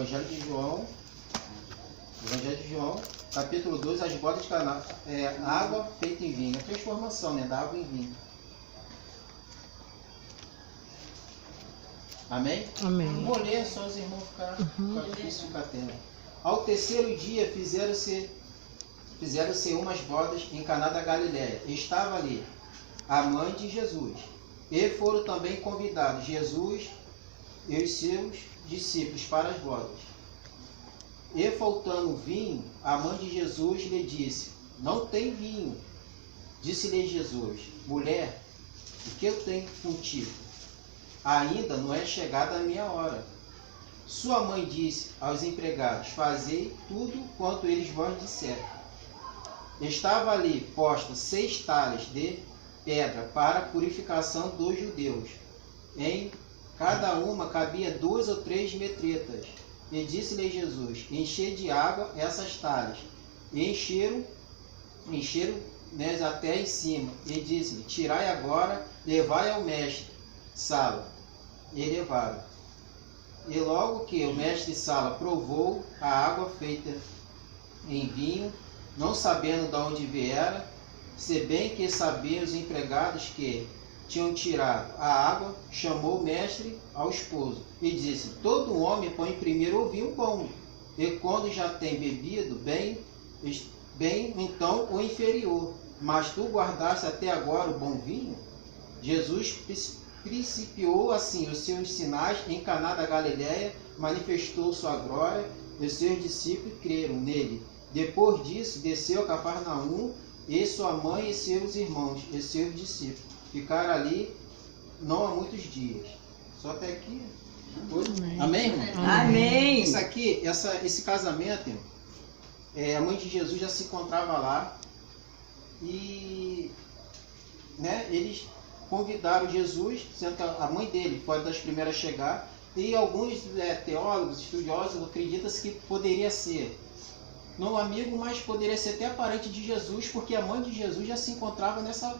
Evangelho de João, capítulo 2, as bodas de Caná. Água feita em vinho. A transformação, né, da água em vinho. Amém? Amém. Não vou ler, só os irmãos ficar difícil ficar tendo. Ao terceiro dia fizeram-se umas bodas em Caná da Galileia. Estava ali a mãe de Jesus. E foram também convidados Jesus e os seus discípulos para as bodas. E faltando vinho, a mãe de Jesus lhe disse: não tem vinho. Disse-lhe Jesus: mulher, o que eu tenho contigo? Ainda não é chegada a minha hora. Sua mãe disse aos empregados: fazei tudo quanto eles vos disserem. Estava ali posto 6 talhas de pedra para a purificação dos judeus. Em cada uma cabia 2 ou 3 metretas. E disse-lhe Jesus: enchei de água essas talhas. E encheram até em cima. E disse-lhe: tirai agora, levai ao mestre Sala. E levaram. E logo que o mestre Sala provou a água feita em vinho, não sabendo de onde viera, se bem que sabiam os empregados que tinham tirado a água, chamou o mestre ao esposo e disse: todo homem põe primeiro o vinho bom, e quando já tem bebido bem então o inferior. Mas tu guardaste até agora o bom vinho? Jesus principiou assim os seus sinais em Caná da Galileia, manifestou sua glória, e seus discípulos creram nele. Depois disso, desceu a Cafarnaum, e sua mãe e seus irmãos e seus discípulos. Ficaram ali não há muitos dias. Só até aqui. Amém, irmão? Amém. Isso aqui, esse casamento, a mãe de Jesus já se encontrava lá. E eles convidaram Jesus, sendo que a mãe dele foi das primeiras a chegar, e alguns teólogos, estudiosos, acreditam-se que poderia ser não amigo, mas poderia ser até parente de Jesus, porque a mãe de Jesus já se encontrava nessa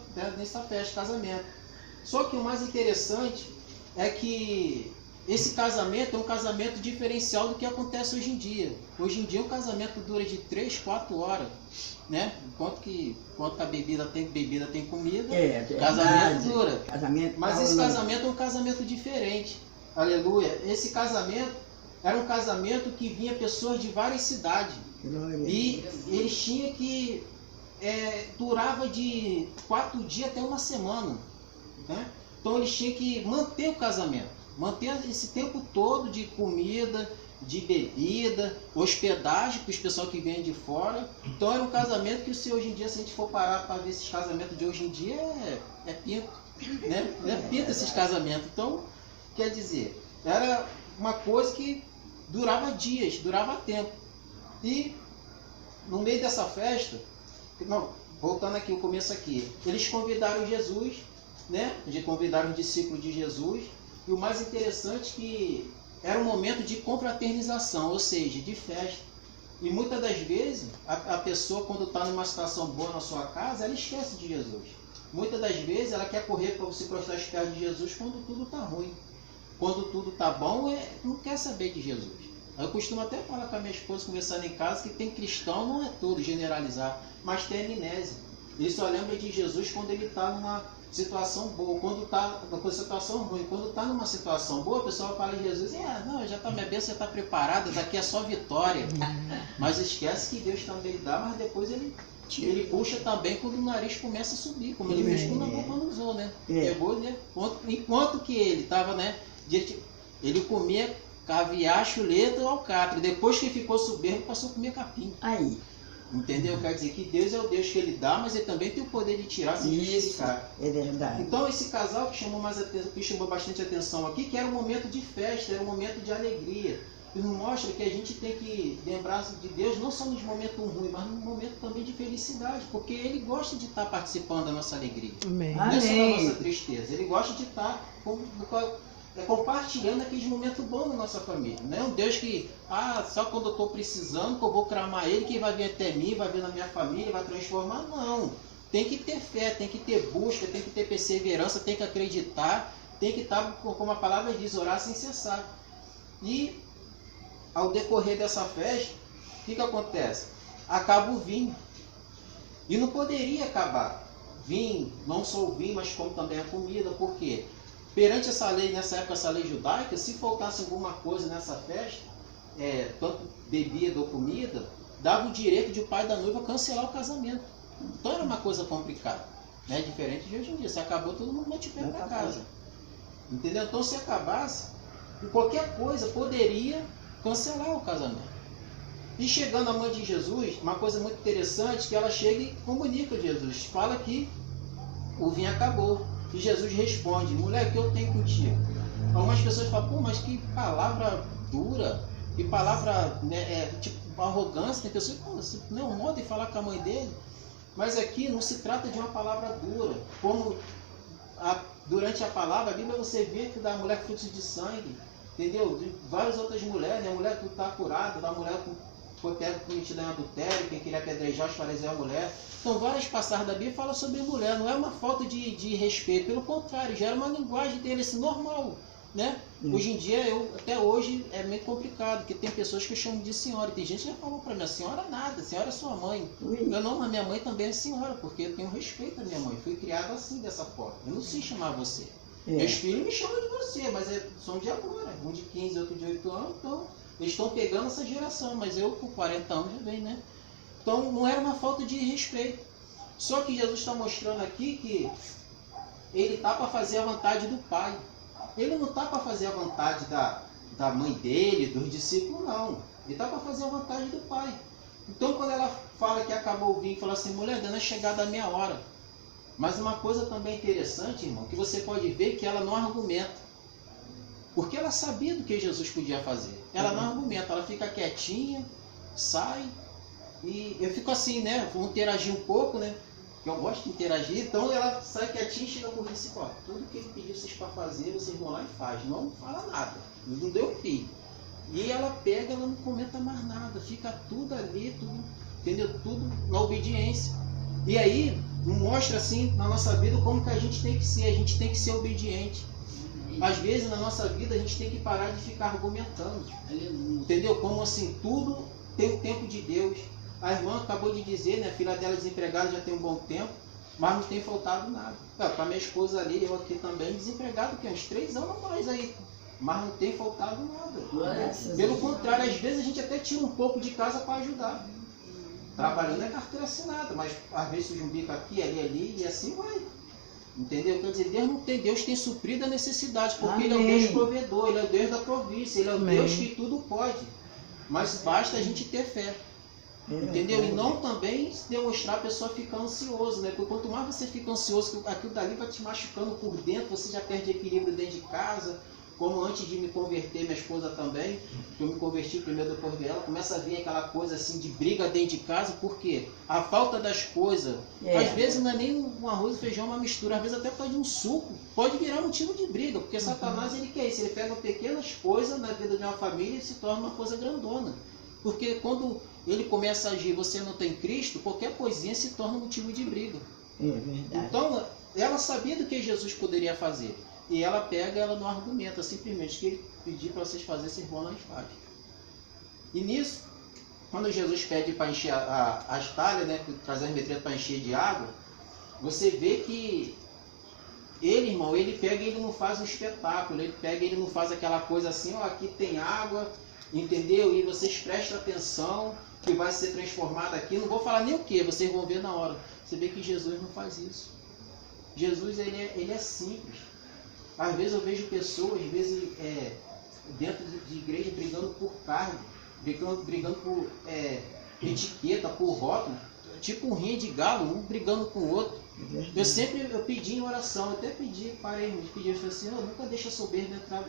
festa de casamento. Só que o mais interessante é que esse casamento é um casamento diferencial do que acontece hoje em dia. Hoje em dia o casamento dura de 3, 4 horas, né? Enquanto a bebida tem comida, o casamento dura. Mas esse casamento é um casamento diferente. Aleluia. Esse casamento era um casamento que vinha pessoas de várias cidades. E eles tinham que durava de 4 dias até uma semana, né? Então eles tinham que manter o casamento, manter esse tempo todo de comida, de bebida, hospedagem para os pessoal que vêm de fora. Então era um casamento que, se hoje em dia, se a gente for parar para ver esses casamentos de hoje em dia, é pinto, né? É pinto esses casamentos. Então, quer dizer, era uma coisa que durava dias, durava tempo. E no meio dessa festa, voltando aqui, o começo aqui, eles convidaram Jesus, né? Convidaram os discípulos de Jesus, e o mais interessante é que era um momento de confraternização, ou seja, de festa. E muitas das vezes, a pessoa, quando está numa situação boa na sua casa, ela esquece de Jesus. Muitas das vezes, ela quer correr para se prostrar aos pés de Jesus quando tudo está ruim. Quando tudo está bom, não quer saber de Jesus. Eu costumo até falar com a minha esposa, conversando em casa, que tem cristão, não é tudo, generalizar, mas tem amnésia. Ele só lembra de Jesus quando ele está numa situação boa, quando está numa situação ruim. Quando está numa situação boa, a pessoa fala de Jesus: já está, minha bênção já está preparada, daqui é só vitória. Mas esquece que Deus também dá, mas depois ele puxa também quando o nariz começa a subir, como ele fez quando a boca não usou, né? Pegou, né? Enquanto que ele estava, né? Ele comia caviar, chuleta ou alcatra. Depois que ele ficou soberbo, passou a comer capim. Aí. Entendeu? Quer dizer que Deus é o Deus que ele dá, mas ele também tem o poder de tirar se justificar. É verdade. Então esse casal que chamou bastante atenção aqui, que era um momento de festa, era um momento de alegria. E nos mostra que a gente tem que lembrar de Deus não só nos momentos ruins, mas no momento também de felicidade, porque Ele gosta de estar participando da nossa alegria. Amém. Não é só da nossa tristeza. Ele gosta de estar compartilhando aqueles momentos bons na nossa família. Não é um Deus que, só quando eu estou precisando, que eu vou clamar Ele, que vai vir até mim, vai vir na minha família, vai transformar. Não. Tem que ter fé, tem que ter busca, tem que ter perseverança, tem que acreditar, tem que estar, como a palavra diz, orar sem cessar. E ao decorrer dessa festa, o que acontece? Acaba o vinho. E não poderia acabar. Vinho, não só o vinho, mas como também a comida. Por quê? Perante essa lei, nessa época, essa lei judaica, se faltasse alguma coisa nessa festa, tanto bebida ou comida, dava o direito de o pai da noiva cancelar o casamento. Então era uma coisa complicada, né? Diferente de hoje em dia. Se acabou, todo mundo mete o pé para casa. Entendeu? Então, se acabasse, qualquer coisa poderia cancelar o casamento. E chegando a mãe de Jesus, uma coisa muito interessante, que ela chega e comunica a Jesus. Fala que o vinho acabou. E Jesus responde: mulher, o que eu tenho contigo? Algumas pessoas falam: pô, mas que palavra dura, que palavra, né, tipo arrogância. Tem pessoas que falam: você não é um modo de falar com a mãe dele. Mas aqui não se trata de uma palavra dura. Como durante a palavra, a Bíblia você vê que da mulher fluxo de sangue, entendeu? De várias outras mulheres, né? A mulher que está curada, da mulher que foi pego cometida em adultério, quem queria apedrejar os fariseus é a mulher. Então, várias passagens da Bíblia falam sobre mulher. Não é uma falta de respeito, pelo contrário, já era uma linguagem dele assim, normal, né? Hoje em dia, até hoje, é meio complicado, porque tem pessoas que eu chamo de senhora. Tem gente que já falou para mim: senhora nada, senhora é sua mãe. Eu não, mas minha mãe também é senhora, porque eu tenho respeito à minha mãe. Fui criado assim, dessa forma. Eu não sei chamar você. Meus filhos me chamam de você, mas são de agora. Um de 15, outro de 8 anos, então eles estão pegando essa geração, mas eu com 40 anos já venho, né? Então não era uma falta de respeito. Só que Jesus está mostrando aqui que ele está para fazer a vontade do Pai. Ele não está para fazer a vontade da mãe dele, dos discípulos, não. Ele está para fazer a vontade do Pai. Então quando ela fala que acabou o vinho, fala assim: mulher, dando a chegada a minha hora. Mas uma coisa também interessante, irmão, que você pode ver que ela não argumenta. Porque ela sabia do que Jesus podia fazer. Ela não argumenta, ela fica quietinha, sai. E eu fico assim, né? Vou interagir um pouco, né? Que eu gosto de interagir. Então ela sai quietinha e chega por mim assim: ó, tudo que ele pediu vocês para fazer, vocês vão lá e faz. Não fala nada. Não deu fim. E ela pega, ela não comenta mais nada. Fica tudo ali, tudo, entendeu? Tudo na obediência. E aí mostra assim na nossa vida como que a gente tem que ser. A gente tem que ser obediente. Às vezes na nossa vida a gente tem que parar de ficar argumentando. Entendeu? Como assim, tudo tem o tempo de Deus. A irmã acabou de dizer, né? A filha dela desempregada já tem um bom tempo, mas não tem faltado nada. Para minha esposa ali, eu aqui também, desempregado, que uns 3 anos a mais aí. Mas não tem faltado nada. Pelo contrário, às vezes a gente até tira um pouco de casa para ajudar. Trabalhando é carteira assinada, mas às vezes surge um bico aqui, ali, e assim vai. Entendeu? Quer dizer, Deus tem suprido a necessidade, porque Ele é o Deus provedor, Ele é o Deus da província, Ele é o Deus que tudo pode. Mas basta a gente ter fé. Entendeu? E não também demonstrar a pessoa ficar ansiosa, né? Porque quanto mais você fica ansioso, aquilo dali vai te machucando por dentro, você já perde equilíbrio dentro de casa. Como antes de me converter, minha esposa também, que eu me converti primeiro depois dela, começa a vir aquela coisa assim de briga dentro de casa, porque a falta das coisas, às vezes não é nem um arroz e feijão, uma mistura, às vezes até pode um suco, pode virar motivo de briga, porque Satanás ele quer isso, ele pega pequenas coisas na vida de uma família e se torna uma coisa grandona. Porque quando ele começa a agir, você não tem Cristo, qualquer coisinha se torna motivo de briga. Então, ela sabia do que Jesus poderia fazer. E ela pega, ela não argumenta, simplesmente que ele pediu para vocês fazerem, vocês vão lá e fazem. E nisso, quando Jesus pede para encher as talhas, né, trazer as metretas para encher de água, você vê que ele, irmão, ele pega e ele não faz um espetáculo, ele pega e ele não faz aquela coisa assim: ó, aqui tem água, entendeu? E vocês prestem atenção que vai ser transformado aqui. Não vou falar nem o que, vocês vão ver na hora. Você vê que Jesus não faz isso. Jesus, ele é simples. Às vezes eu vejo pessoas, às vezes dentro de igreja, brigando por cargo, brigando por etiqueta, por rótulo, tipo um rinha de galo, um brigando com o outro. Eu pedi em oração, eu até pedi, parei, eu falei assim: nunca deixa a soberba entrar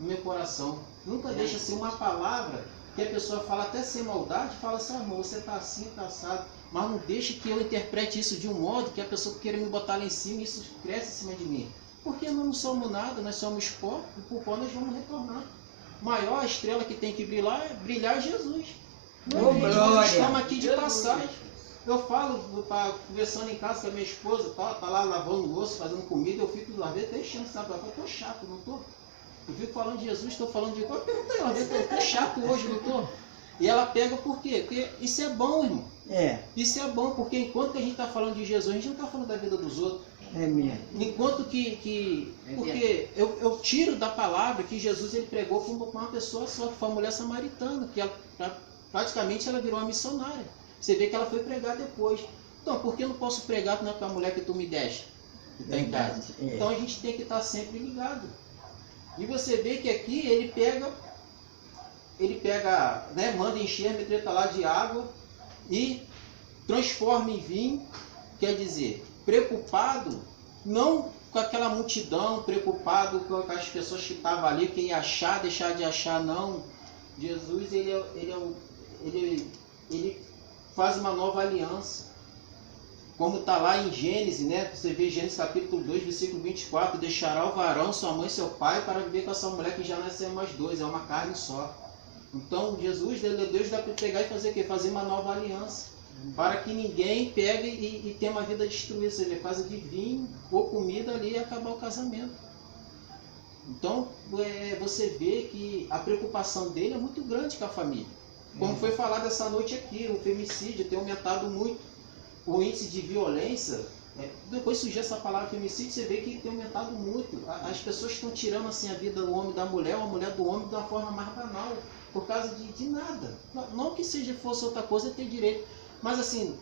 no meu coração, nunca deixa assim uma palavra que a pessoa fala até sem maldade, fala assim: irmão, você está assim, está assado, mas não deixe que eu interprete isso de um modo que a pessoa queira me botar lá em cima e isso cresce em cima de mim. Porque nós não somos nada, nós somos pó, e por pó nós vamos retornar. Maior estrela que tem que brilhar é Jesus. Nós estamos aqui de passagem. Eu falo, conversando em casa com a minha esposa, tá lá lavando louça, fazendo comida, eu fico lá, às vezes até enchendo, sabe? Eu tô chato, não tô? Eu fico falando de Jesus, estou falando de... Eu perguntei ela, eu tô chato hoje, não estou? E ela pega por quê? Porque isso é bom, irmão. Isso é bom, porque enquanto que a gente está falando de Jesus, a gente não está falando da vida dos outros. É mesmo. Enquanto porque eu tiro da palavra que Jesus ele pregou com uma pessoa só, que foi uma mulher samaritana, que ela, praticamente ela virou uma missionária. Você vê que ela foi pregar depois. Então, por que eu não posso pregar com a mulher que tu me deste, que está em casa? Então a gente tem que estar sempre ligado. E você vê que aqui ele pega, né, manda encher a metreta lá de água e transforma em vinho, quer dizer, preocupado não com aquela multidão, preocupado com as pessoas que estavam ali, que ia achar, deixar de achar, não. Jesus, ele faz uma nova aliança. Como está lá em Gênesis, né? Você vê Gênesis capítulo 2, versículo 24, deixará o varão, sua mãe e seu pai para viver com essa mulher que já não é mais dois, é uma carne só. Então Jesus, Deus dá para pegar e fazer o quê? Fazer uma nova aliança. Para que ninguém pegue e tenha uma vida destruída, seja casa de vinho ou comida ali e acabar o casamento. Então você vê que a preocupação dele é muito grande com a família. Como foi falado essa noite aqui, o femicídio tem aumentado muito. O índice de violência, depois surgiu essa palavra femicídio, você vê que tem aumentado muito. As pessoas estão tirando assim a vida do homem da mulher, ou a mulher do homem de uma forma mais banal, por causa de nada. Não que fosse outra coisa, ter direito. Mas assim,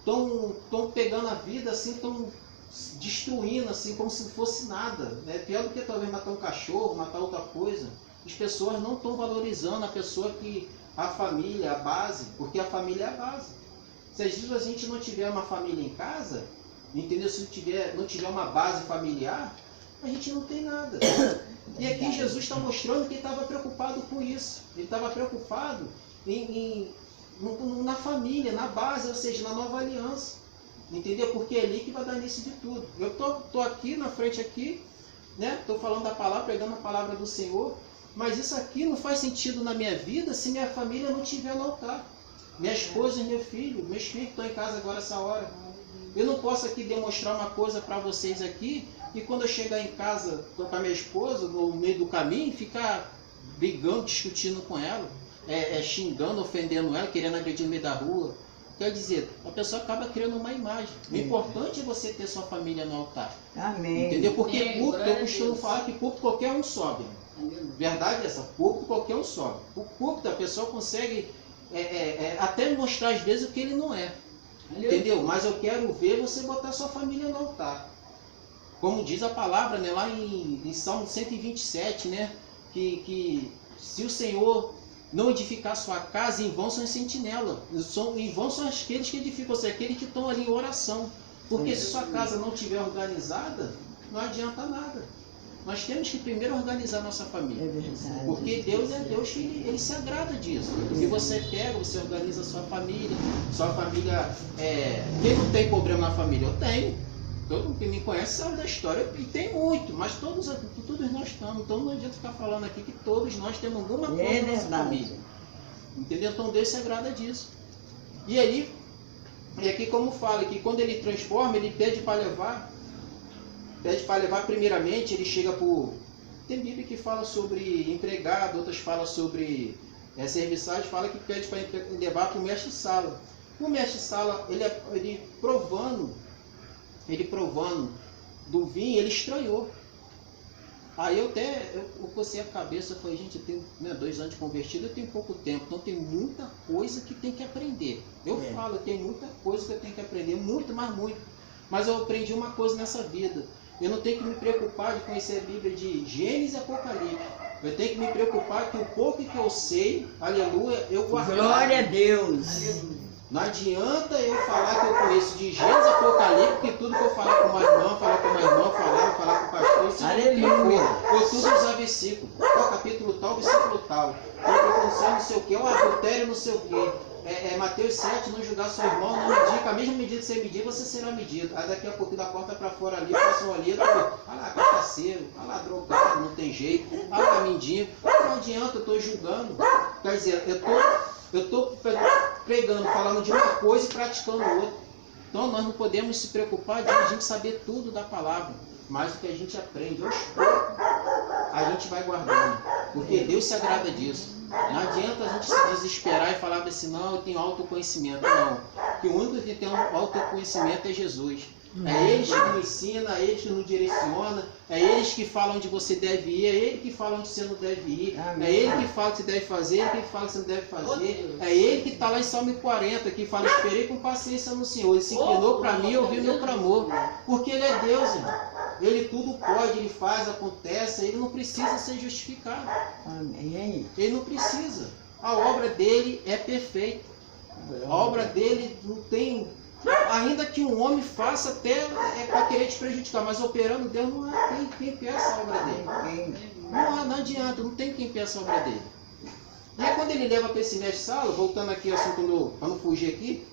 estão pegando a vida assim, estão destruindo assim, como se fosse nada. É pior do que talvez matar um cachorro, matar outra coisa. As pessoas não estão valorizando a pessoa a família, a base, porque a família é a base. Se a gente não tiver uma família em casa, entendeu? Se não tiver uma base familiar, a gente não tem nada. E aqui Jesus está mostrando que ele estava preocupado com isso. Ele estava preocupado na família, na base, ou seja, na nova aliança. Entendeu? Porque é ali que vai dar início de tudo. Eu estou aqui na frente aqui, né? Estou falando da palavra, pregando a palavra do Senhor, mas isso aqui não faz sentido na minha vida se minha família não estiver no altar. Minha esposa e meus filhos estão em casa agora essa hora. Eu não posso aqui demonstrar uma coisa para vocês aqui e quando eu chegar em casa com a minha esposa, no meio do caminho, ficar brigando, discutindo com ela, xingando, ofendendo ela, querendo agredir no meio da rua. Quer dizer, a pessoa acaba criando uma imagem. O importante é você ter sua família no altar. Amém. Entendeu? Porque púlpito, eu costumo falar que púlpito qualquer um sobe. Verdade essa, púlpito qualquer um sobe. O púlpito a pessoa consegue até mostrar às vezes o que ele não é. Entendeu? Mas eu quero ver você botar sua família no altar. Como diz a palavra, né, lá em Salmo 127, né, que se o Senhor não edificar sua casa, em vão são as sentinelas. Em vão são aqueles que edificam, ou seja, aqueles que estão ali em oração. Porque se sua casa não estiver organizada, não adianta nada. Nós temos que primeiro organizar nossa família. É verdade. Porque Deus é Deus que ele se agrada disso. Se você pega, você organiza a sua família. Sua família. Quem não tem problema na família? Eu tenho. Todo mundo que me conhece sabe da história. E tem muito, mas todos nós estamos. Então não adianta ficar falando aqui que todos nós temos alguma coisa na nossa família. Entendeu? Então Deus se agrada disso. E aí, aqui como fala, que quando ele transforma, ele pede para levar. Primeiramente, ele chega por... Tem Bíblia que fala sobre empregado, outras falam sobre serviçais, fala que pede para levar para o mestre-sala. O mestre-sala, ele provando do vinho, ele estranhou. Aí eu cocei a cabeça, eu falei, gente, eu tenho 2 anos de convertido, eu tenho pouco tempo, então tem muita coisa que tem que aprender. Eu falo, tem muita coisa que eu tenho que aprender, muito, mas muito. Mas eu aprendi uma coisa nessa vida. Eu não tenho que me preocupar de conhecer a Bíblia de Gênesis e Apocalipse. Eu tenho que me preocupar que o pouco que eu sei, aleluia, eu guardo. Glória a Deus. Não adianta eu falar que eu conheço de Gênesis e Apocalipse, porque tudo que eu falar com uma irmã, falar com o pastor, isso aleluia. Eu tudo usar versículo. Qual capítulo tal, versículo tal. Eu não sei o que, o adultério não sei o que. Mateus 7, não julgar seu irmão, não medir, com a mesma medida que você medir, você será medido. Aí daqui a pouco da porta para fora ali, passam ali, olha lá, cachaceiro, olha lá, drogado, não tem jeito, olha lá, mendigo. Não adianta, eu estou julgando. Quer dizer, eu estou pregando, falando de uma coisa e praticando outra. Então nós não podemos se preocupar de a gente saber tudo da palavra, mas o que a gente aprende aos poucos, a gente vai guardando, porque Deus se agrada disso. Não adianta a gente se desesperar e falar assim, não, eu tenho autoconhecimento. Não, porque o único que tem autoconhecimento é Jesus. É eles que nos ensina, é eles que nos direciona, é eles que falam onde você deve ir, é ele que fala onde você não deve ir, é ele que fala o que você deve fazer, é ele que fala o que você não deve fazer, é ele que está lá em Salmo 40, que fala, esperei com paciência no Senhor, ele se inclinou para mim e ouviu meu clamor, porque ele é Deus, irmão. Ele tudo pode, ele faz, acontece, ele não precisa ser justificado. Amém. Ele não precisa. A obra dele é perfeita. A obra dele não tem... Ainda que um homem faça até para querer te prejudicar, mas operando Deus não há quem peça a obra dele. Não adianta, não tem quem peça a obra dele. E aí quando ele leva para esse mestre Sala, voltando aqui ao assunto para não fugir aqui,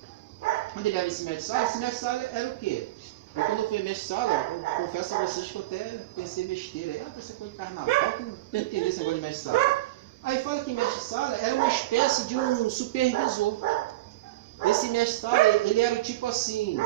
quando ele leva esse mestre Sala era o quê? Eu, quando eu fui mestre Sala, eu confesso a vocês que eu até pensei besteira. Pensei coisa de carnaval, que não entender esse negócio de mestre Sala. Aí fala que mestre Sala era uma espécie de um supervisor. Esse mestre Sala, ele era tipo assim,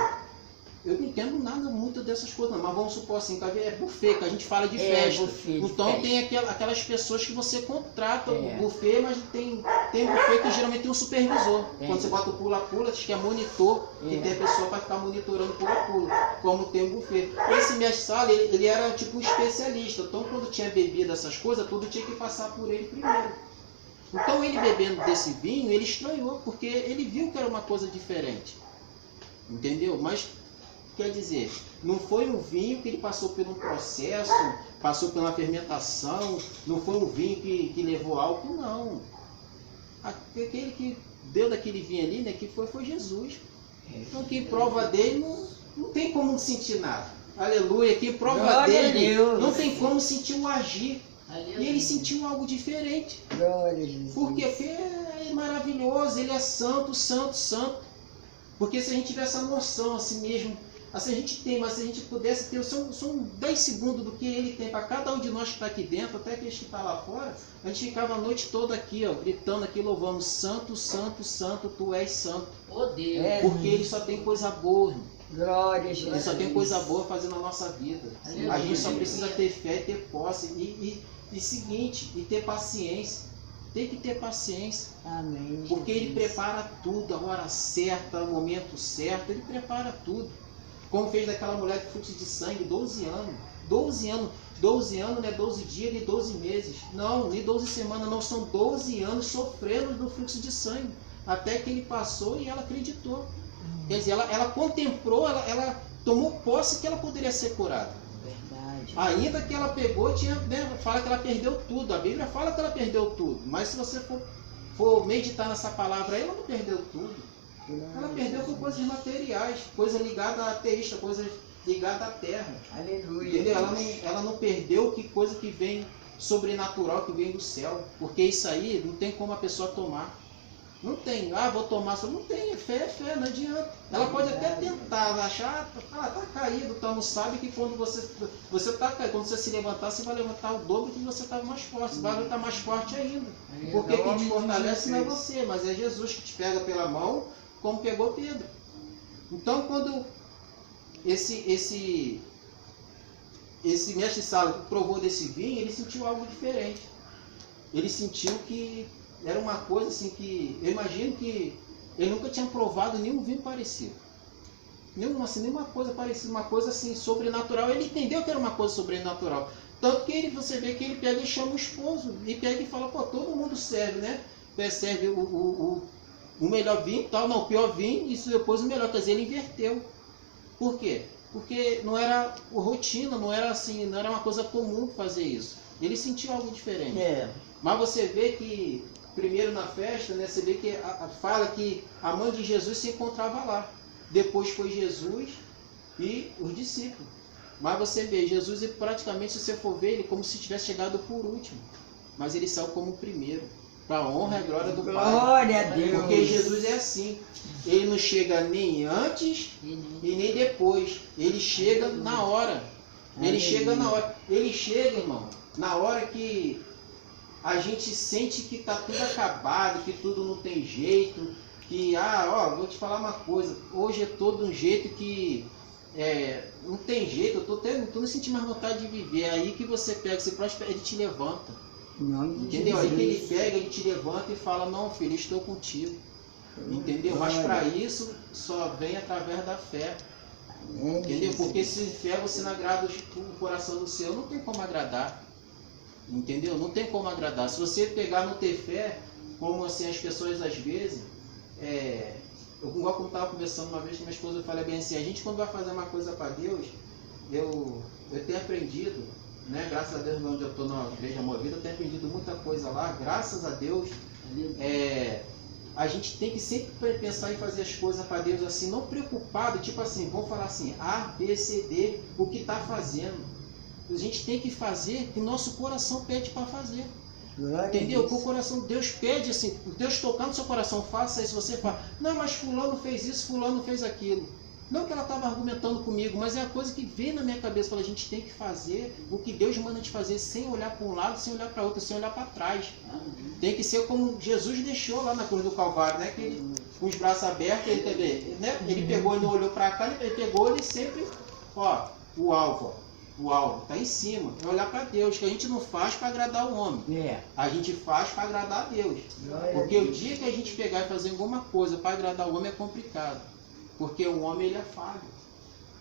eu não entendo nada muito dessas coisas, não, mas vamos supor assim, é buffet, que a gente fala de festa. Buffet, então tem aquelas pessoas que você contrata buffet, mas tem buffet que geralmente tem um supervisor. Quando você bota o pula-pula, diz que é monitor, que tem a pessoa para ficar monitorando o pula-pula, como tem um buffet. Esse mestre Sala, ele era tipo um especialista, então quando tinha bebida, essas coisas, tudo tinha que passar por ele primeiro. Então ele bebendo desse vinho, ele estranhou, porque ele viu que era uma coisa diferente. Entendeu? Mas, quer dizer, não foi um vinho que ele passou por um processo, passou por uma fermentação, não foi um vinho que levou álcool, não. Aquele que deu daquele vinho ali, né, que foi Jesus. Então quem prova dele não tem como sentir nada. Aleluia, quem prova dele não tem como sentir o agir. E ele sentiu algo diferente. Por quê? Porque é maravilhoso, ele é santo, santo, santo. Porque se a gente tiver essa noção assim mesmo, assim a gente tem, mas se a gente pudesse ter só 10 segundos do que ele tem para cada um de nós que está aqui dentro, até aqueles que estão lá fora, a gente ficava a noite toda aqui, ó, gritando aqui, louvando, santo, santo, santo, tu és santo. Oh, Deus. Porque ele só tem coisa boa, irmão. Glória a Jesus. Ele só tem coisa boa fazendo na nossa vida. A gente só precisa ter fé e ter posse. E seguinte, e ter paciência. Tem que ter paciência. Amém. Porque ele prepara tudo, a hora certa, o momento certo, ele prepara tudo. Como fez daquela mulher de fluxo de sangue, 12 anos. 12 anos. 12 anos não é 12 dias nem 12 meses. Não, nem 12 semanas, não. São 12 anos sofrendo do fluxo de sangue. Até que ele passou e ela acreditou. Quer dizer, ela contemplou, ela tomou posse que ela poderia ser curada. Ainda que ela pegou, fala que ela perdeu tudo. A Bíblia fala que ela perdeu tudo. Mas se você for meditar nessa palavra aí, ela não perdeu tudo. Ela perdeu por coisas materiais, coisa ligada à ateísta, coisa ligada à terra. Aleluia. Entendeu? Ela não perdeu coisa que vem sobrenatural, que vem do céu. Porque isso aí não tem como a pessoa tomar. Não tem, vou tomar, só não tem, é fé, não adianta. Ela pode até tentar, achar, tá caído, então não sabe que quando você tá caído, quando você se levantar, você vai levantar o dobro que você estava mais forte, você vai levantar mais forte ainda. Porque quem te fortalece não é você, mas é Jesus que te pega pela mão, como pegou Pedro. Então quando esse mestre Sala provou desse vinho, ele sentiu algo diferente. Ele sentiu que era uma coisa assim que, eu imagino que ele nunca tinha provado nenhum vinho parecido. Nenhuma coisa parecida, uma coisa assim sobrenatural. Ele entendeu que era uma coisa sobrenatural. Tanto que você vê que ele pega e chama o esposo, e pega e fala, pô, todo mundo serve, né? Serve o melhor vinho, tal, não, o pior vinho, e depois o melhor. Quer dizer, ele inverteu. Por quê? Porque não era rotina, não era assim, não era uma coisa comum fazer isso. Ele sentiu algo diferente. Mas você vê que primeiro na festa, né, você vê que fala que a mãe de Jesus se encontrava lá. Depois foi Jesus e os discípulos. Mas você vê, Jesus, praticamente, se você for ver, ele como se tivesse chegado por último. Mas ele saiu como o primeiro. Para a honra e a glória do Pai. Glória a Deus. Porque Jesus é assim. Ele não chega nem antes e nem depois. Ele chega na hora. Ele chega na hora. Ele chega, irmão, na hora que a gente sente que está tudo acabado, que tudo não tem jeito, que, vou te falar uma coisa, hoje é todo um jeito que não tem jeito, eu tô não sentindo mais vontade de viver. É aí que você pega, você prospera, ele te levanta. Entendeu? Aí que ele pega, ele te levanta e fala, não, filho, estou contigo. Entendeu? Mas para isso só vem através da fé. Entendeu? Porque se fé você não agrada o coração do Senhor, não tem como agradar. Entendeu? Não tem como agradar. Se você pegar não ter fé, como assim as pessoas às vezes, igual como eu estava conversando uma vez com minha esposa, eu falei bem assim, a gente quando vai fazer uma coisa para Deus, eu tenho aprendido, né, graças a Deus onde eu estou na igreja movida, eu tenho aprendido muita coisa lá, graças a Deus, a gente tem que sempre pensar em fazer as coisas para Deus assim, não preocupado, tipo assim, vamos falar assim, A, B, C, D, o que está fazendo. A gente tem que fazer o que nosso coração pede para fazer. Entendeu? Que o coração, Deus pede assim, Deus tocando no seu coração, faça isso, você fala, não, mas fulano fez isso, fulano fez aquilo. Não que ela estava argumentando comigo, mas é a coisa que veio na minha cabeça, fala, a gente tem que fazer o que Deus manda te fazer, sem olhar para um lado, sem olhar para outro, sem olhar para trás. Tem que ser como Jesus deixou lá na cruz do Calvário, né? Que ele, com os braços abertos, ele também, né? Ele pegou e não olhou para cá, ele pegou, ele sempre, o alvo está em cima, é olhar para Deus, que a gente não faz para agradar o homem, a gente faz para agradar a Deus. Porque o dia que a gente pegar e fazer alguma coisa para agradar o homem é complicado, porque o homem ele é falho.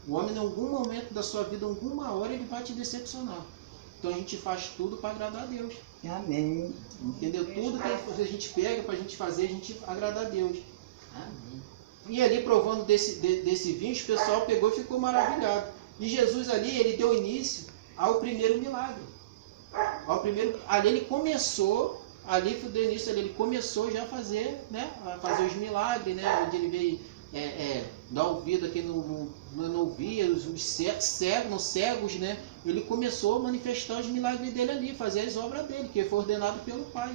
O homem em algum momento da sua vida, em alguma hora, ele vai te decepcionar. Então a gente faz tudo para agradar a Deus. Amém. Entendeu? Tudo que a gente pega para a gente fazer, a gente agrada a Deus. Amém. E ali provando desse vinho, o pessoal pegou e ficou maravilhado. E Jesus ali, ele deu início ao primeiro milagre. Ali ele começou, ele começou já a fazer, né? A fazer os milagres, né? Onde ele veio dar ouvido a quem não ouvia, os cegos, né? Ele começou a manifestar os milagres dele ali, fazer as obras dele, que foi ordenado pelo Pai.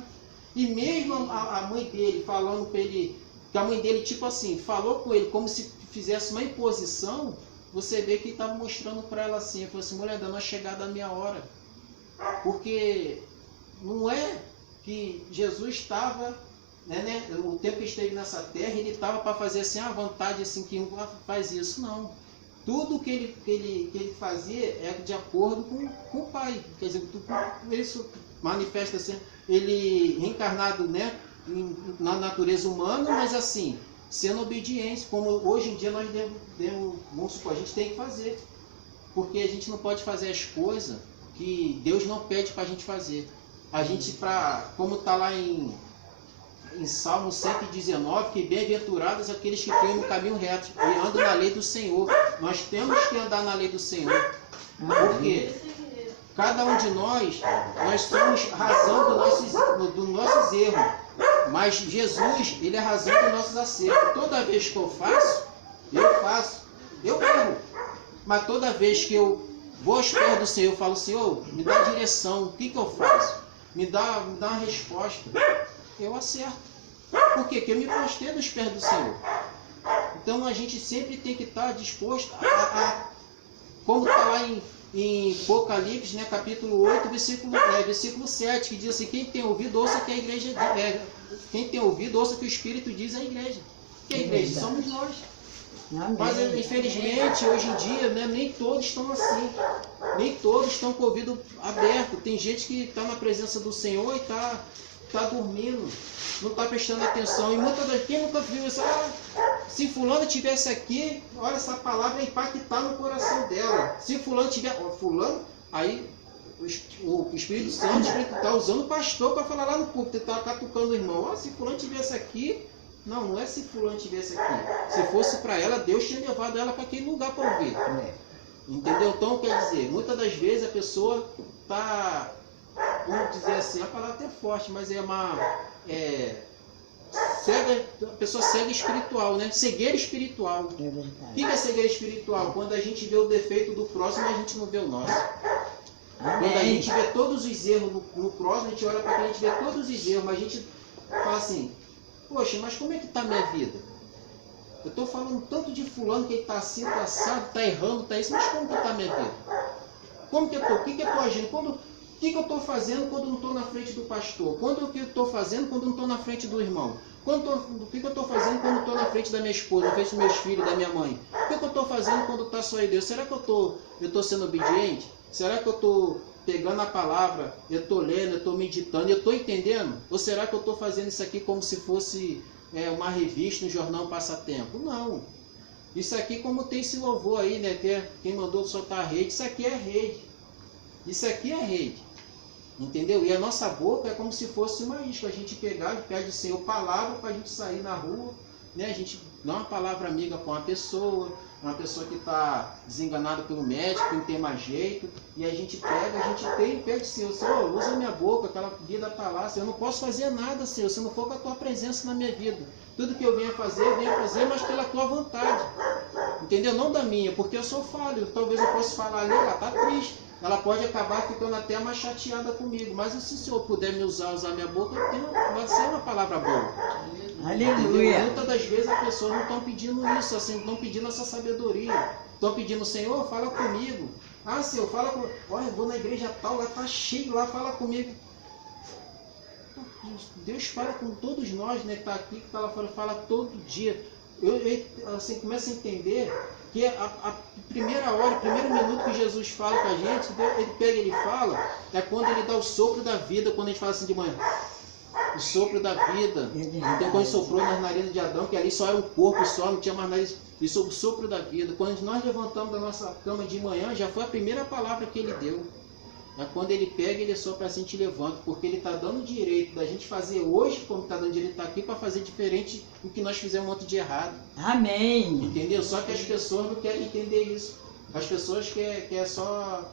E mesmo a mãe dele falando para ele, que a mãe dele, tipo assim, falou com ele como se fizesse uma imposição, você vê que ele estava mostrando para ela assim, ele falou assim, mulher, dá uma chegada à minha hora. Porque não é que Jesus estava, o tempo que esteve nessa terra, ele estava para fazer assim, a vontade assim, que um faz isso, não. Tudo que ele fazia é de acordo com o Pai. Quer dizer, isso manifesta assim, ele reencarnado, né, na natureza humana, mas assim, sendo obediente, como hoje em dia nós vamos supor, a gente tem que fazer. Porque a gente não pode fazer as coisas que Deus não pede para a gente fazer. A gente, como está lá em Salmo 119, que bem-aventurados aqueles que caem no caminho reto e andam na lei do Senhor. Nós temos que andar na lei do Senhor. Porque cada um de nós somos razão dos nossos erros. Mas Jesus, ele é a razão dos nossos acertos. Toda vez que eu erro. Mas toda vez que eu vou aos pés do Senhor, eu falo, Senhor, me dá direção, o que eu faço? Me dá uma resposta. Eu acerto. Por quê? Porque eu me postei dos pés do Senhor. Então a gente sempre tem que estar disposto como está lá em Apocalipse, né, capítulo 8, versículo 7, que diz assim, quem tem ouvido, ouça que a igreja quem tem ouvido, ouça que o Espírito diz à igreja. Que a igreja somos nós. Amém. Mas infelizmente hoje em dia, né, nem todos estão assim. Nem todos estão com o ouvido aberto. Tem gente que está na presença do Senhor e está dormindo, não está prestando atenção. E muitas das quem nunca viu isso, se fulano estivesse aqui, olha, essa palavra é impactar no coração dela. Se fulano tiver, aí o Espírito Santo está usando o pastor para falar lá no púlpito, está catucando o irmão. Se fulano estivesse aqui, não é se fulano estivesse aqui. Se fosse para ela, Deus tinha levado ela para aquele lugar para ouvir. Entendeu? Então, quer dizer, muitas das vezes a pessoa está, vamos dizer assim, a palavra até forte, mas é uma cega, a pessoa cega espiritual, né? Cegueira espiritual. É verdade. O que é cegueira espiritual? Quando a gente vê o defeito do próximo, a gente não vê o nosso. Quando a gente vê todos os erros no próximo, a gente olha para aquele, a gente vê todos os erros, mas a gente fala assim, poxa, mas como é que está a minha vida? Eu estou falando tanto de fulano que ele está assim, está assado, está errando, está isso, mas como que está a minha vida? Como que eu estou? O que eu estou agindo? O que eu estou fazendo quando não estou na frente do pastor? O que eu estou fazendo quando não estou na frente do irmão? O que eu estou fazendo quando estou na frente da minha esposa, na frente dos meus filhos, da minha mãe? O que eu estou fazendo quando está só em Deus? Será que eu estou sendo obediente? Será que eu estou pegando a palavra, eu estou lendo, eu estou meditando, eu estou entendendo? Ou será que eu estou fazendo isso aqui como se fosse uma revista, um jornal, um passatempo? Não. Isso aqui, como tem esse louvor aí, né? Quem mandou soltar a rede, isso aqui é rede. Isso aqui é rede. Entendeu? E a nossa boca é como se fosse uma isca. A gente pegar e pede, Senhor, palavra para a gente sair na rua, né? A gente dá uma palavra amiga para uma pessoa que está desenganada pelo médico, que não tem mais jeito, e a gente pede, Senhor, usa minha boca, aquela vida está lá, Senhor, eu não posso fazer nada, Senhor, se não for com a tua presença na minha vida. Tudo que eu venho fazer, mas pela tua vontade. Entendeu? Não da minha, porque eu sou falho. Talvez eu possa falar ali, ela está triste. Ela pode acabar ficando até mais chateada comigo. Mas se o Senhor puder me usar minha boca, vai ser uma palavra boa. Aleluia. Muitas das vezes as pessoas não estão pedindo isso, assim, estão pedindo essa sabedoria. Estão pedindo, Senhor, fala comigo. Ah, Senhor, fala comigo. Olha, eu vou na igreja tal, lá está cheio, lá fala comigo. Deus fala com todos nós, né, que está aqui, que está lá fora, fala todo dia. Eu assim, começo a entender que a primeira hora, o primeiro minuto que Jesus fala com a gente, ele pega e ele fala, é quando ele dá o sopro da vida, quando a gente fala assim de manhã. O sopro da vida. Então quando ele soprou nas narinas de Adão, que ali só era um corpo só, não tinha mais nariz. Isso é o sopro da vida. Quando nós levantamos da nossa cama de manhã, já foi a primeira palavra que ele deu. É quando ele pega, ele sopra assim, te levanta, porque ele está dando direito da gente fazer hoje, como está dando direito de estar aqui, para fazer diferente do que nós fizemos ontem de errado. Amém. Entendeu? Só que as pessoas não querem entender isso. As pessoas querem só,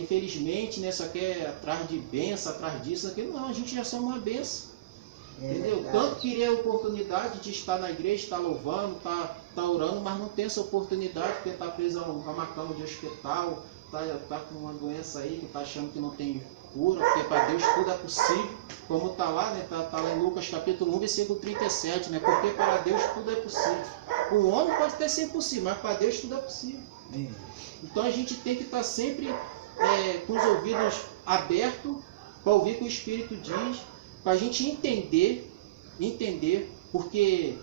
infelizmente, né, só quer atrás de bênção, atrás disso, aquilo. Não, a gente já somos uma bênção. Entendeu? Tanto queria a oportunidade de estar na igreja, estar louvando, estar orando, mas não tem essa oportunidade porque está preso a uma cama de hospital, está com uma doença aí que está achando que não tem cura, porque para Deus tudo é possível, como está lá, né? Tá lá em Lucas capítulo 1, versículo 37, né? Porque para Deus tudo é possível. O homem pode até ser impossível, mas para Deus tudo é possível. Então a gente tem que estar sempre com os ouvidos abertos para ouvir o que o Espírito diz, para a gente entender, porque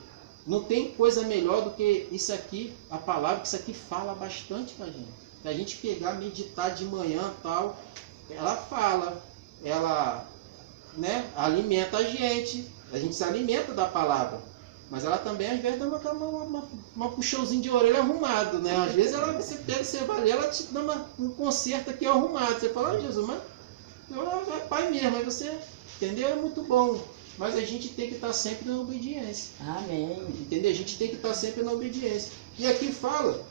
não tem coisa melhor do que isso aqui, a palavra, que isso aqui fala bastante com a gente. A gente pegar, meditar de manhã tal, ela fala, ela, né, alimenta a gente se alimenta da palavra, mas ela também às vezes dá uma puxãozinho de orelha arrumado, né? Às vezes você pega, você vai ler, ela te dá um conserto aqui arrumado, você fala, ah, Jesus, mas eu é pai mesmo, aí você, entendeu? É muito bom. Mas a gente tem que estar sempre na obediência. Amém. Entendeu? A gente tem que estar sempre na obediência. E aqui fala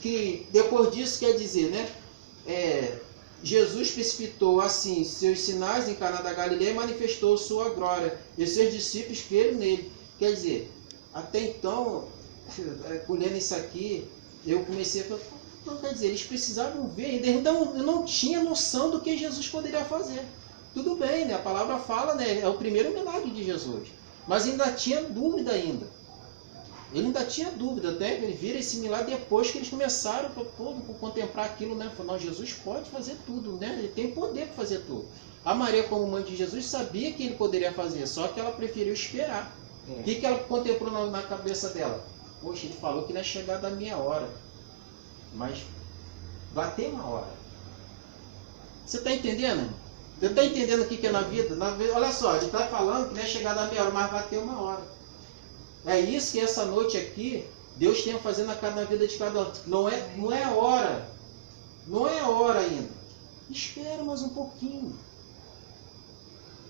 que depois disso, quer dizer, né? Jesus precipitou assim seus sinais em Caná da Galileia e manifestou sua glória. E seus discípulos creram nele. Quer dizer, até então, colhendo isso aqui, eu comecei a falar, não, quer dizer, eles precisavam ver, eles não tinham noção do que Jesus poderia fazer. Tudo bem, né? A palavra fala, né? É o primeiro milagre de Jesus. Mas ainda tinha dúvida ainda. Ele ainda tinha dúvida, até ele vira esse milagre depois que eles começaram a contemplar aquilo, né? Falando, Jesus pode fazer tudo, né? Ele tem poder para fazer tudo. A Maria, como mãe de Jesus, sabia que ele poderia fazer, só que ela preferiu esperar. O que ela contemplou na cabeça dela? Poxa, ele falou que não é chegada a minha hora. Mas vai ter uma hora. Você está entendendo? Você está entendendo o que é na vida? Olha só, ele está falando que não é chegada a minha hora, mas vai ter uma hora. É isso que essa noite aqui, Deus tem a fazer na vida de cada um. Não é a hora. Não é a hora ainda. Espera mais um pouquinho.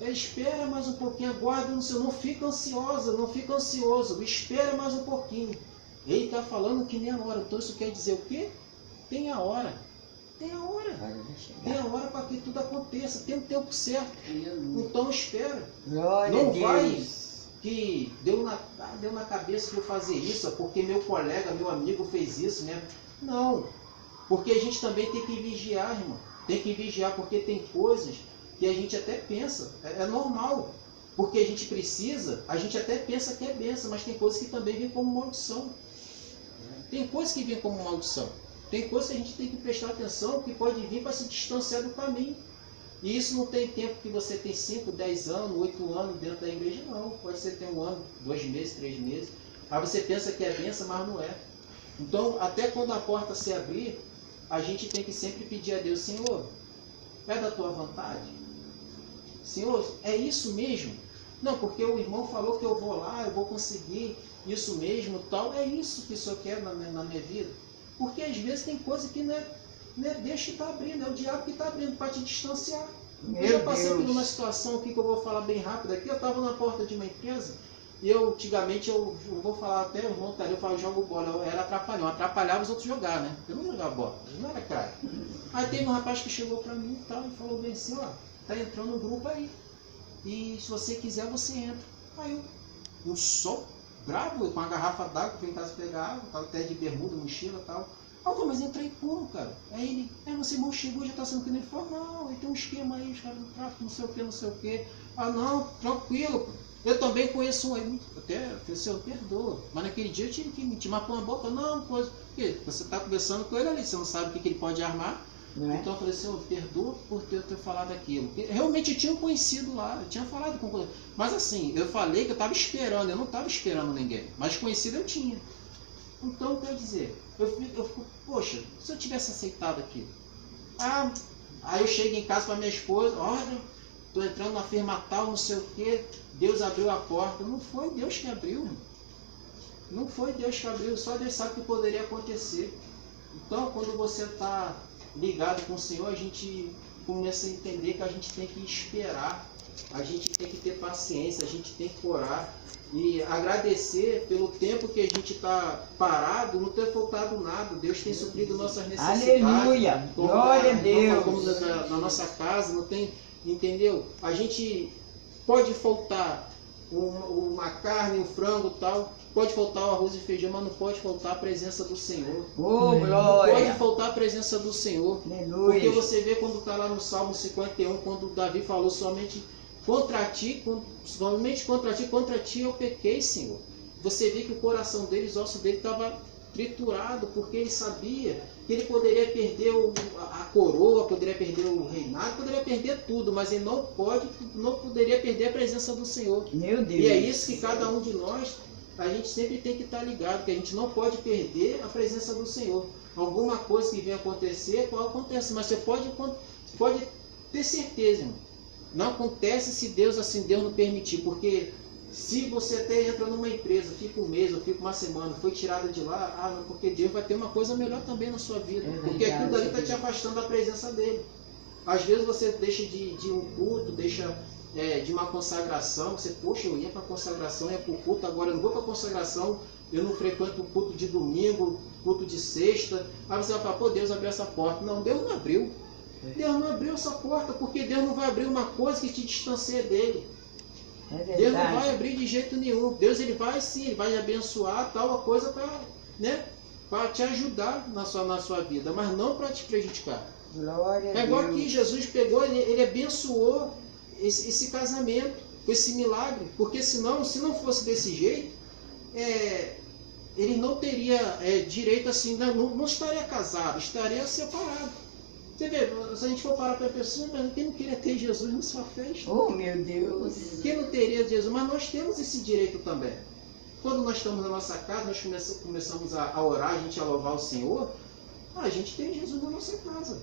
Espera mais um pouquinho. Aguarda no Senhor. Não fica ansiosa, não fica ansioso. Espera mais um pouquinho. Ele está falando que nem a hora. Então isso quer dizer o quê? Tem a hora. Tem a hora. Tem a hora para que tudo aconteça. Tem o tempo certo. Então espera. Não vai que deu na cabeça de eu fazer isso, porque meu colega, meu amigo fez isso, né? Não. Porque a gente também tem que vigiar, irmão. Tem que vigiar, porque tem coisas que a gente até pensa. É normal. Porque a gente precisa, a gente até pensa que é bênção, mas tem coisas que também vêm como maldição. Tem coisas que vêm como maldição. Tem coisas que a gente tem que prestar atenção, que pode vir para se distanciar do caminho. E isso não tem tempo que você tem 5, 10 anos, 8 anos dentro da igreja, não. Pode ser ter 1 ano, 2 meses, 3 meses. Aí você pensa que é bênção, mas não é. Então, até quando a porta se abrir, a gente tem que sempre pedir a Deus, Senhor, é da tua vontade? Senhor, é isso mesmo? Não, porque o irmão falou que eu vou lá, eu vou conseguir isso mesmo, tal. É isso que o Senhor quer na minha vida? Porque às vezes tem coisa que não é Deus que está abrindo, é o diabo que está abrindo para te distanciar. Eu já passei por uma situação aqui que eu vou falar bem rápido aqui. Eu estava na porta de uma empresa e antigamente, eu vou falar até, o irmão tá ali, eu falo, jogo bola. Eu era atrapalhão, atrapalhava os outros jogar, né? Eu não jogava bola, eu não era cara. Aí teve um rapaz que chegou para mim e tal, e falou bem assim, ó, tá entrando um grupo aí. E se você quiser, você entra. Aí eu só bravo, com a garrafa d'água, fui em casa pegar água, tava até de bermuda, mochila e tal. Aí eu falei, mas entrei como, cara? Aí ele, nosso irmão chegou, já tá sendo que nem formal, aí tem um esquema aí, os caras do tráfico, não sei o que, não sei o que. Ah, não, tranquilo, pô. Eu também conheço um aí, até, falei, senhor, perdoa. Mas naquele dia eu tive que mentir, mas pô, uma boca, não, coisa. Porque você tá conversando com ele ali, você não sabe o que ele pode armar. É? Então eu falei, senhor, perdoa por ter falado aquilo. Porque realmente eu tinha um conhecido lá, eu tinha falado com. Mas assim, eu falei que eu estava esperando, eu não estava esperando ninguém. Mas conhecido eu tinha. Então, quer dizer, eu fico, poxa, se eu tivesse aceitado aquilo. Ah, aí eu chego em casa para minha esposa, olha, estou entrando na firma tal, não sei o quê, Deus abriu a porta. Não foi Deus que abriu. Não foi Deus que abriu, só Deus sabe o que poderia acontecer. Então, quando você está ligado com o Senhor, a gente começa a entender que a gente tem que esperar, a gente tem que ter paciência, a gente tem que orar e agradecer pelo tempo que a gente está parado, não ter faltado nada. Deus tem suprido nossas necessidades. Aleluia! Glória a Deus! Como na nossa casa, não tem, entendeu? A gente pode faltar uma carne, um frango e tal, pode faltar o arroz e feijão, mas não pode faltar a presença do Senhor. Oh, glória! Não pode faltar a presença do Senhor. Aleluia! Porque você vê quando está lá no Salmo 51, quando Davi falou somente contra ti eu pequei, Senhor. Você vê que o coração dele, os ossos dele estavam triturados, porque ele sabia que ele poderia perder a coroa, poderia perder o reinado, poderia perder tudo, mas ele não poderia perder a presença do Senhor. Meu Deus! E é isso que cada um de nós, a gente sempre tem que estar ligado, que a gente não pode perder a presença do Senhor. Alguma coisa que venha acontecer, acontece, mas você pode ter certeza, irmão. Não acontece se Deus não permitir, porque se você até entra numa empresa, fica um mês ou fica uma semana, foi tirado de lá, não, porque Deus vai ter uma coisa melhor também na sua vida, porque aquilo dali está te afastando da presença dele. Às vezes você deixa de um culto, deixa de uma consagração, você, poxa, eu ia para a consagração, ia para o culto, agora eu não vou para a consagração, eu não frequento o culto de domingo, culto de sexta. Aí você vai falar, pô, Deus abriu essa porta. Não, Deus não abriu. Deus não abriu essa porta, porque Deus não vai abrir uma coisa que te distancie dele. Deus não vai abrir de jeito nenhum. Deus, ele vai sim, ele vai abençoar tal coisa para te ajudar na sua vida, mas não para te prejudicar. Glória é igual que Jesus pegou, ele abençoou esse casamento, esse milagre, porque senão, se não fosse desse jeito, ele não teria direito assim, não estaria casado, estaria separado. Você vê, se a gente for parar para a pessoa, quem não queria ter Jesus na sua festa? Oh, meu Deus! Quem não teria Jesus? Mas nós temos esse direito também. Quando nós estamos na nossa casa, nós começamos a orar, a gente a louvar o Senhor, a gente tem Jesus na nossa casa.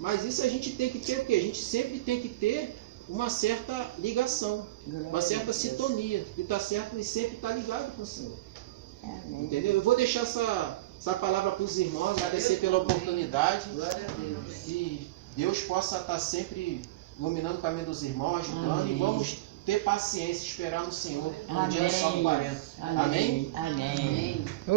Mas isso a gente tem que ter o quê? A gente sempre tem que ter uma certa ligação, uma certa sintonia, e tá certo e sempre está ligado com o Senhor. Amém. Entendeu? Eu vou deixar essa palavra para os irmãos, agradecer pela oportunidade. Glória a Deus. E Deus possa estar sempre iluminando o caminho dos irmãos, ajudando. Amém. E vamos ter paciência, esperar no Senhor no Amém. dia do Salmo 40. Amém? Amém. Amém.